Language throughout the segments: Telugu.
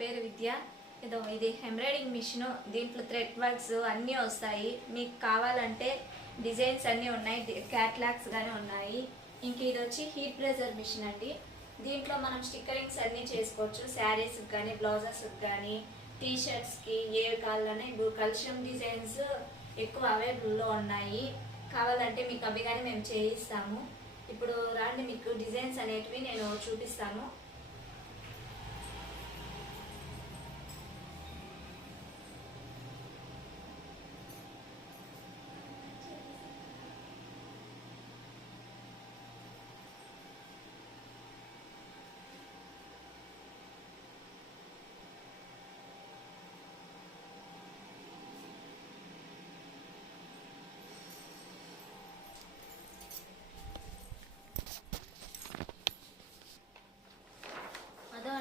పేరు విద్య. ఇది ఎంబ్రాయిడింగ్ మిషన్. దీంట్లో థ్రెడ్ వర్క్స్ అన్నీ వస్తాయి. మీకు కావాలంటే డిజైన్స్ అన్నీ ఉన్నాయి, క్యాట్లాగ్స్ కానీ ఉన్నాయి. ఇంక ఇది వచ్చి హీట్ ప్రెజర్ మిషన్ అండి. దీంట్లో మనం స్టిక్కరింగ్స్ అన్నీ చేసుకోవచ్చు. శారీస్కి కానీ, బ్లౌజెస్కి కానీ, టీషర్ట్స్కి ఏ కావాలన్నా. ఇప్పుడు కల్షియం డిజైన్స్ ఎక్కువ అవైలబుల్లో ఉన్నాయి. కావాలంటే మీకు అవి కానీ మేము చేయిస్తాము. ఇప్పుడు రాండి, మీకు డిజైన్స్ అనేటివి నేను చూపిస్తాను.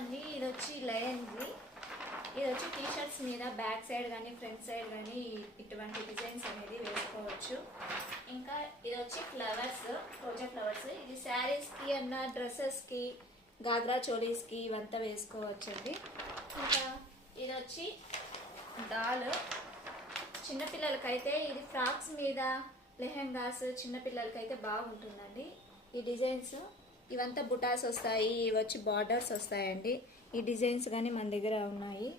అండి, ఇది వచ్చి లయన్ది. ఇది వచ్చి టీషర్ట్స్ మీద బ్యాక్ సైడ్ కానీ ఫ్రంట్ సైడ్ కానీ ఇటువంటి డిజైన్స్ అనేది వేసుకోవచ్చు. ఇంకా ఇది వచ్చి ఫ్లవర్స్, రోజా ఫ్లవర్స్. ఇది శారీస్కి అన్న, డ్రెస్సెస్కి, గాగ్రా చోలీస్కి ఇవంతా వేసుకోవచ్చండి. ఇంకా ఇది వచ్చి డాల్. చిన్నపిల్లలకైతే ఇది ఫ్రాక్స్ మీద, లెహెంగాస్ చిన్నపిల్లలకైతే బాగుంటుందండి. ఈ డిజైన్స్ ఇవంతా బుటాస్ వస్తాయి, ఇవి వచ్చి బార్డర్స్ వస్తాయండి. ఈ డిజైన్స్ కానీ మన దగ్గర ఉన్నాయి.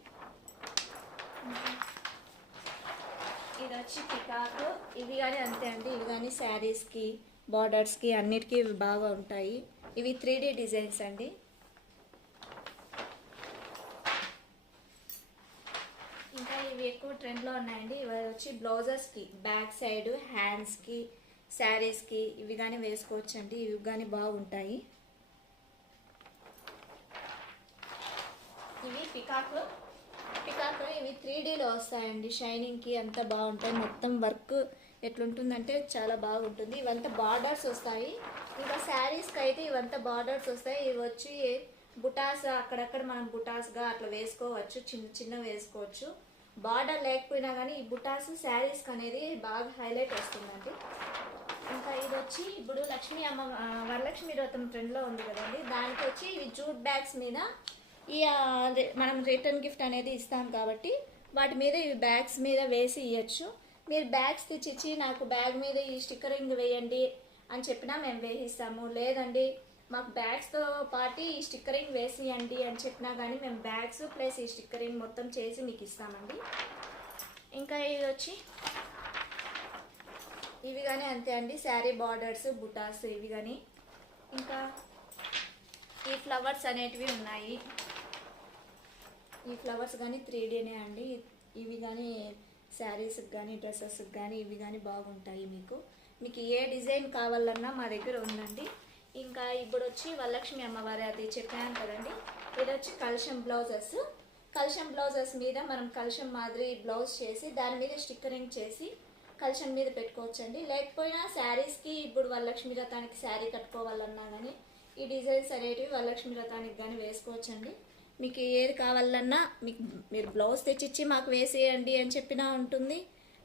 ఇది వచ్చి పికాక్. ఇవి కానీ అంతే అండి. ఇవి కానీ శారీస్కి, బార్డర్స్కి అన్నిటికీ బాగా ఉంటాయి. ఇవి 3D డిజైన్స్ అండి. ఇంకా ఇవి ఎక్కువ ట్రెండ్లో ఉన్నాయండి. ఇవి వచ్చి బ్లౌజెస్కి బ్యాక్ సైడ్, హ్యాండ్స్కి, శారీస్కి ఇవి కానీ వేసుకోవచ్చండి. ఇవి కానీ బాగుంటాయి. ఇవి పికాక్. ఇవి 3Dలో వస్తాయండి. షైనింగ్కి అంతా బాగుంటాయి. మొత్తం వర్క్ ఎట్లుంటుందంటే చాలా బాగుంటుంది. ఇవంతా బార్డర్స్ వస్తాయి. ఇంకా శారీస్కి అయితే ఇవంతా బార్డర్స్ వస్తాయి. ఇవి వచ్చి బుటాస్, అక్కడక్కడ మనం బుటాస్గా అట్లా వేసుకోవచ్చు, చిన్న చిన్న వేసుకోవచ్చు. బార్డర్ లేకపోయినా కానీ ఈ బుటాస్ శారీస్కి అనేది బాగా హైలైట్ వస్తుందండి. ఇంకా ఇది వచ్చి ఇప్పుడు వరలక్ష్మి వ్రతం ట్రెండ్లో ఉంది కదండి. దానికి వచ్చి ఇవి జూట్ బ్యాగ్స్ మీద ఈ మనం రిటర్న్ గిఫ్ట్ అనేది ఇస్తాం కాబట్టి వాటి మీద ఇవి బ్యాగ్స్ మీద వేసి ఇవ్వచ్చు. మీరు బ్యాగ్స్ తెచ్చిచ్చి నాకు బ్యాగ్ మీద ఈ స్టిక్కరింగ్ వేయండి అని చెప్పినా మేము వేసిస్తాము. లేదండి మాకు బ్యాగ్స్తో పాటు ఈ స్టిక్కరింగ్ వేసియండి అని చెప్పినా కానీ మేము బ్యాగ్స్ ప్లస్ ఈ స్టిక్కరింగ్ మొత్తం చేసి మీకు ఇస్తామండి. ఇంకా ఇది వచ్చి ఇవి కానీ అంతే అండి. శారీ బార్డర్స్, బుటాస్ ఇవి కానీ. ఇంకా ఈ ఫ్లవర్స్ అనేటివి ఉన్నాయి. ఈ ఫ్లవర్స్ కానీ 3Dనే అండి. ఇవి కానీ శారీస్కి కానీ, డ్రెస్సెస్కి కానీ ఇవి కానీ బాగుంటాయి. మీకు ఏ డిజైన్ కావాలన్నా మా దగ్గర ఉందండి. ఇంకా ఇప్పుడు వచ్చి వరలక్ష్మి అమ్మవారి అది చెప్పాను కదండి. ఇది వచ్చి కలశం బ్లౌజెస్. కలశం బ్లౌజెస్ మీద మనం కలశం మాదిరి బ్లౌజ్ చేసి దాని మీద స్టిక్కరింగ్ చేసి కలశం మీద పెట్టుకోవచ్చండి. లేకపోయినా శారీస్కి ఇప్పుడు వరలక్ష్మి వ్రతానికి శారీ కట్టుకోవాలన్నా కానీ ఈ డిజైన్స్ అనేటివి వరలక్ష్మి వ్రతానికి కానీ వేసుకోవచ్చండి. మీకు ఏది కావాలన్నా మీరు బ్లౌజ్ తెచ్చిచ్చి మాకు వేసేయండి అని చెప్పినా ఉంటుంది.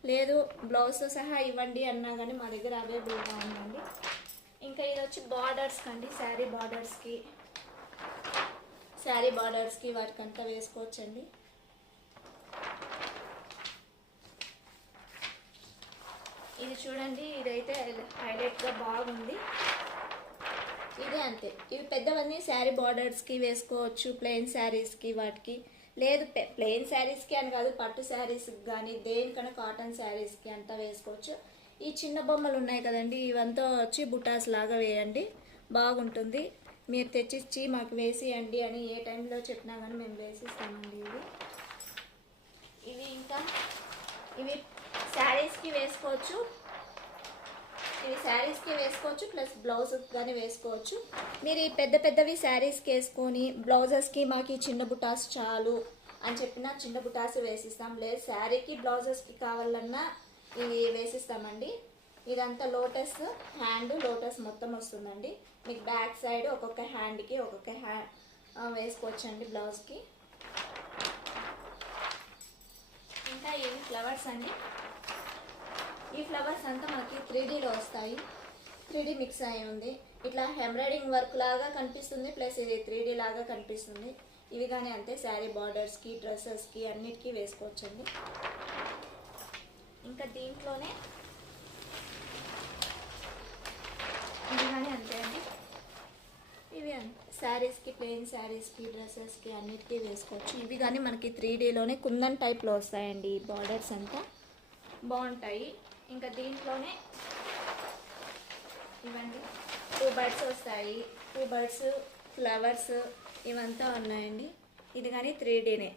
లేదు బ్లౌజ్తో సహా ఇవ్వండి అన్నా కానీ మా దగ్గర అవైలబుల్గా ఉందండి. ఇంకా ఇది వచ్చి బార్డర్స్ కండి. శారీ బార్డర్స్కి వాటికంతా వేసుకోవచ్చండి. ఇది చూడండి, ఇదైతే హైలైట్గా బాగుంది. ఇదే అంతే. ఇవి పెద్దవన్నీ శారీ బార్డర్స్కి వేసుకోవచ్చు, ప్లెయిన్ శారీస్కి వాటికి. లేదు ప్లెయిన్ శారీస్కి అని కాదు, పట్టు శారీస్కి కానీ దేనికన్నా కాటన్ శారీస్కి అంతా వేసుకోవచ్చు. ఈ చిన్న బొమ్మలు ఉన్నాయి కదండి, ఇవంతా వచ్చి బుటాస్ లాగా వేయండి, బాగుంటుంది. మీరు తెచ్చిచ్చి మాకు వేసియండి అని ఏ టైంలో చెప్పినా కానీ మేము వేసిస్తామండి. ఇవి శారీస్కి వేసుకోవచ్చు. ఇవి శారీస్కి వేసుకోవచ్చు ప్లస్ బ్లౌజ్కి కానీ వేసుకోవచ్చు. మీరు ఈ పెద్దవి శారీస్కి వేసుకొని బ్లౌజెస్కి మాకు ఈ చిన్న బుటాస్ చాలు అని చెప్పినా చిన్న బుటాస్ వేసిస్తాం. లేదు శారీకి బ్లౌజెస్కి కావాలన్నా ఇవి వేసిస్తామండి. ఇదంతా లోటస్ హ్యాండ్, లోటస్ మొత్తం వస్తుందండి. మీకు బ్యాక్ సైడ్ ఒక్కొక్క హ్యాండ్కి వేసుకోవచ్చండి బ్లౌజ్కి. ఇంకా ఇవి ఫ్లవర్స్ అండి. ఈ ఫ్లవర్స్ అంతా మనకి 3Dలో వస్తాయి. 3D మిక్స్ అయి ఉంది. ఇట్లా ఎంబ్రాయిడింగ్ వర్క్ లాగా కనిపిస్తుంది, ప్లస్ ఇది 3D లాగా కనిపిస్తుంది. ఇవి కానీ అంతే శారీ బార్డర్స్కి డ్రెస్సెస్కి అన్నిటికీ వేసుకోవచ్చండి. ఇంకా దీంట్లోనే ఇవి కానీ అంతే అండి. ఇవి శారీస్కి ప్లెయిన్ శారీస్కి డ్రెస్సెస్కి అన్నిటికీ వేసుకోవచ్చు. ఇవి కానీ మనకి 3Dలోనే కుందన్ టైప్లో వస్తాయండి. ఈ బార్డర్స్ అంతా బాగుంటాయి. ఇంకా దీంట్లోనే ఇవన్నీ 2 బర్డ్స్ వస్తాయి. 2 బర్డ్స్ ఫ్లవర్స్ ఇవంతా ఉన్నాయండి. ఇది కానీ 3Dనే.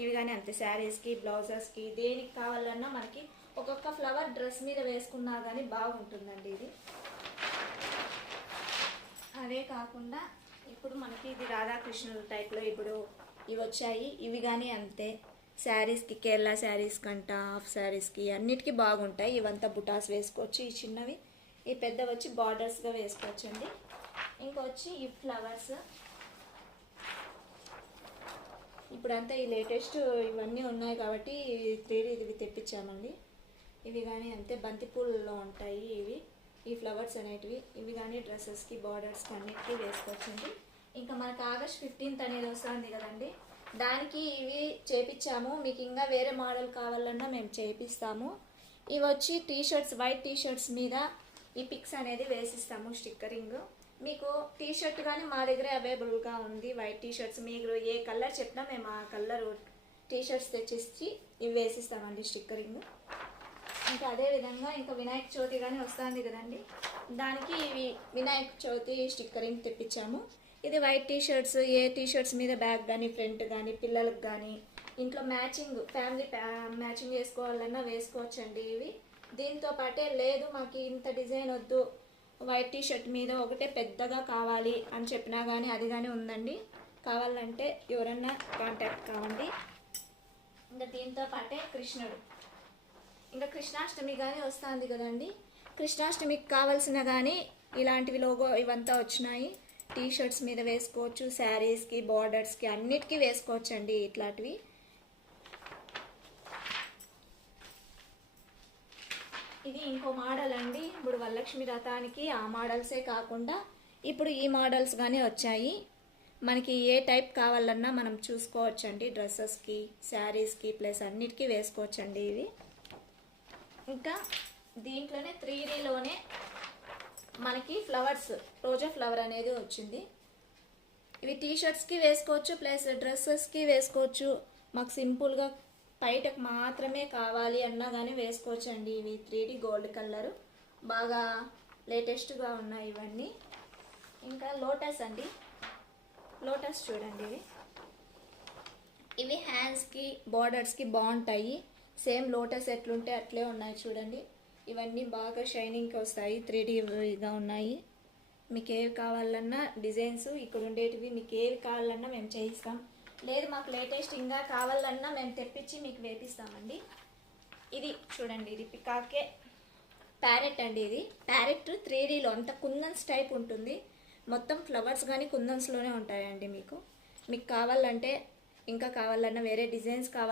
ఇవి కానీ అంతే శారీస్కి బ్లౌజెస్కి దేనికి కావాలన్నా మనకి ఒక్కొక్క ఫ్లవర్ డ్రెస్ మీద వేసుకున్నా కానీ బాగుంటుందండి ఇది. అదే కాకుండా ఇప్పుడు మనకి ఇది రాధాకృష్ణుల టైప్లో ఇప్పుడు ఇవి వచ్చాయి. ఇవి కానీ అంతే శారీస్కి కేరళ శారీస్ కంట హాఫ్ శారీస్కి అన్నిటికీ బాగుంటాయి. ఇవంతా బుటాస్ వేసుకోవచ్చు. ఈ చిన్నవి ఈ పెద్ద వచ్చి బార్డర్స్గా వేసుకోవచ్చండి. ఇంకొచ్చి ఈ ఫ్లవర్స్ ఇప్పుడంతా ఈ లేటెస్ట్ ఇవన్నీ ఉన్నాయి కాబట్టి 3D ఇవి తెప్పించామండి. ఇవి కానీ అంతే బంతిపూలలో ఉంటాయి ఇవి ఈ ఫ్లవర్స్ అనేటివి. ఇవి కానీ డ్రెస్సెస్కి బార్డర్స్కి అన్నిటికీ వేసుకోవచ్చండి. ఇంకా మనకు ఆగస్ట్ 15th అనేది వస్తుంది కదండి, దానికి ఇవి చేపించాము. మీకు ఇంకా వేరే మోడల్ కావాలన్నా మేము చేపిస్తాము. ఇవి వచ్చి టీషర్ట్స్ వైట్ టీషర్ట్స్ మీద ఈ పిక్స్ అనేది వేసిస్తాము స్టిక్కరింగ్. మీకు టీషర్ట్ కానీ మా దగ్గర అవైలబుల్గా ఉంది. వైట్ టీషర్ట్స్ మీరు ఏ కలర్ చెప్పినా మేము ఆ కలర్ టీషర్ట్స్ తెచ్చిచ్చి ఇవి వేసిస్తామండి స్టిక్కరింగ్. ఇంకా అదేవిధంగా ఇంకా వినాయక చవితి కానీ వస్తుంది కదండి, దానికి ఇవి వినాయక చవితి స్టిక్కరింగ్ తెప్పించాము. ఇది వైట్ టీషర్ట్స్ ఏ టీషర్ట్స్ మీద బ్యాక్ కానీ ఫ్రంట్ కానీ పిల్లలకు కానీ ఇంట్లో మ్యాచింగ్ ఫ్యామిలీ మ్యాచింగ్ వేసుకోవాలన్నా వేసుకోవచ్చండి ఇవి. దీంతో పాటే లేదు మాకు ఇంత డిజైన్ వద్దు వైట్ టీషర్ట్ మీద ఒకటే పెద్దగా కావాలి అని చెప్పినా కానీ అది కానీ ఉందండి. కావాలంటే ఎవరన్నా కాంటాక్ట్ కావండి. ఇంకా దీంతో పాటే కృష్ణుడు ఇంకా కృష్ణాష్టమి కానీ వస్తుంది కదండి, కృష్ణాష్టమికి కావాల్సిన కానీ ఇలాంటివి లోగో ఇవంతా వచ్చినాయి. టీషర్ట్స్ మీద వేసుకోవచ్చు, శారీస్కి బార్డర్స్కి అన్నిటికీ వేసుకోవచ్చండి ఇట్లాంటివి. ఇది ఇంకో మోడల్ అండి. ఇప్పుడు వరలక్ష్మి రథానికి ఆ మోడల్సే కాకుండా ఇప్పుడు ఈ మోడల్స్ కానీ వచ్చాయి. మనకి ఏ టైప్ కావాలన్నా మనం చూసుకోవచ్చండి. డ్రెస్సెస్కి శారీస్కి ప్లస్ అన్నిటికీ వేసుకోవచ్చండి ఇవి. ఇంకా దీంట్లోనే 3Dలోనే మనకి ఫ్లవర్స్ రోజా ఫ్లవర్ అనేది వచ్చింది. ఇవి టీషర్ట్స్కి వేసుకోవచ్చు ప్లస్ డ్రెస్సెస్కి వేసుకోవచ్చు. మాకు సింపుల్గా బయటకు మాత్రమే కావాలి అన్నా కానీ వేసుకోవచ్చండి. ఇవి 3D గోల్డ్ కలర్ బాగా లేటెస్ట్గా ఉన్నాయి ఇవన్నీ. ఇంకా లోటస్ అండి, లోటస్ చూడండి ఇవి హ్యాండ్స్కి బార్డర్స్కి బాగుంటాయి. సేమ్ లోటస్ ఎట్లుంటే అట్లే ఉన్నాయి చూడండి. ఇవన్నీ బాగా షైనింగ్కి వస్తాయి, 3Dగా ఉన్నాయి. మీకు ఏవి కావాలన్నా డిజైన్స్ ఇక్కడ ఉండేటివి మీకు ఏవి కావాలన్నా మేము చేయిస్తాం. లేదు మాకు లేటెస్ట్ ఇంకా కావాలన్నా మేము తెప్పించి మీకు వేపిస్తామండి. ఇది చూడండి ఇది పికాకే ప్యారెట్ అండి. ఇది ప్యారెట్ 3Dలో అంత కుందన్స్ టైప్ ఉంటుంది. మొత్తం ఫ్లవర్స్ కానీ కుందన్స్లోనే ఉంటాయండి. మీకు కావాలంటే ఇంకా కావాలన్నా వేరే డిజైన్స్ కావాలి